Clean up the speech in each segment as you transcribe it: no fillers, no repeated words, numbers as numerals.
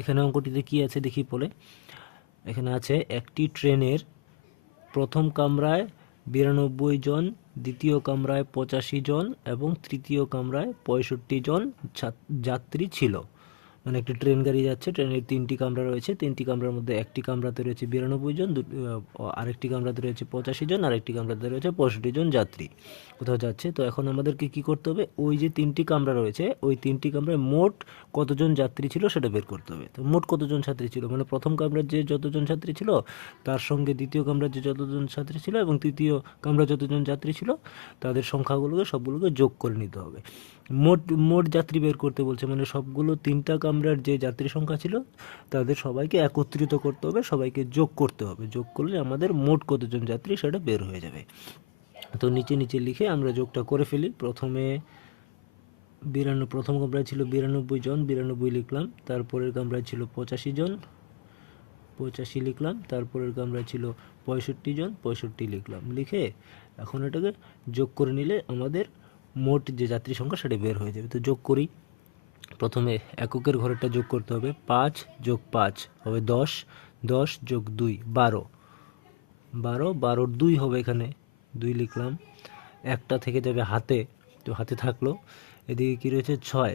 এখানে অঙ্কটিতে কি আছে দেখি পড়ে। এখানে আছে একটি ট্রেনের প্রথম কামরায় 92 জন, দ্বিতীয় কামরায় 85 জন এবং তৃতীয় কামরায় 65 জন যাত্রী ছিল। মানে একটি ট্রেন গাড়ি যাচ্ছে, ট্রেনের 3টি কামরা রয়েছে, 3টি কামরার মধ্যে একটি কামরাতে রয়েছে 92 জন, আরেকটি কামরাতে রয়েছে 85 জন, আরেকটি কামরাতে রয়েছে 65 জন যাত্রী কোথাও যাচ্ছে। তো এখন আমাদেরকে কি করতে হবে, ওই যে 3টি কামরা রয়েছে ওই 3টি কামরায় মোট কতজন যাত্রী ছিল সেটা বের করতে হবে। তো মোট কতজন ছাত্রী ছিল, মানে প্রথম কামরার যে যতজন ছাত্রী ছিল তার সঙ্গে দ্বিতীয় কামরার যে যতজন ছাত্রী ছিল এবং তৃতীয় কামরার যতজন যাত্রী ছিল তাদের সংখ্যাগুলোকে সবগুলোকে যোগ করে নিতে হবে। মোট মোট যাত্রী বের করতে বলছে, মানে সবগুলো 3টা কামরার যে যাত্রী সংখ্যা ছিল তাদের সবাইকে একত্রিত করতে হবে, সবাইকে যোগ করতে হবে। যোগ করলে আমাদের মোট কতজন যাত্রী সেটা বের হয়ে যাবে। তো নিচে নিচে লিখে আমরা যোগটা করে ফেলি। প্রথমে প্রথম কামরায় ছিল 92 জন, 92 লিখলাম। তারপরের কামরায় ছিল 85 জন, 85 লিখলাম। তারপরের কামরায় ছিল 65 জন, 65 লিখলাম। লিখে এখন এটাকে যোগ করে নিলে আমাদের মোট যে যাত্রী সংখ্যা সেটা বের হয়ে যাবে। তো যোগ করি। প্রথমে এককের ঘরেরটা যোগ করতে হবে। 5 যোগ 5 হবে 10, 10 যোগ 2 12, 12, 12 2 হবে, এখানে 2 লিখলাম। একটা থেকে যাবে হাতে, তো হাতে থাকলো। এদিকে কি রয়েছে 6,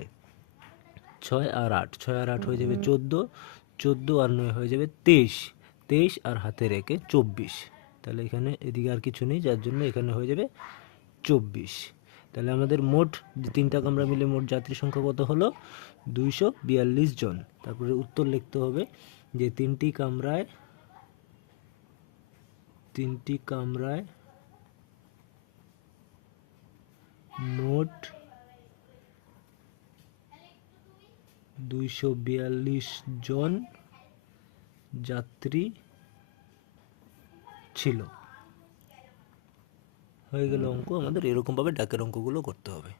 6 আর 8, 6 আর 8 হয়ে যাবে 14, 14 আর 9 হয়ে যাবে 23, 23 আর হাতে রেখে 24। তাহলে এখানে এদিকে আর কিছু নেই, যার জন্য এখানে হয়ে যাবে 24। তাহলে আমাদের মোট 3টা কামরা মিলে মোট যাত্রী সংখ্যা কত হলো, 242 জন। তারপরে উত্তর লিখতে হবে যে 3টি কামরায় মোট 242 জন যাত্রী ছিল। হয়ে গেল অঙ্ক আমাদের। এরকমভাবে ডাকের অঙ্কগুলো করতে হবে।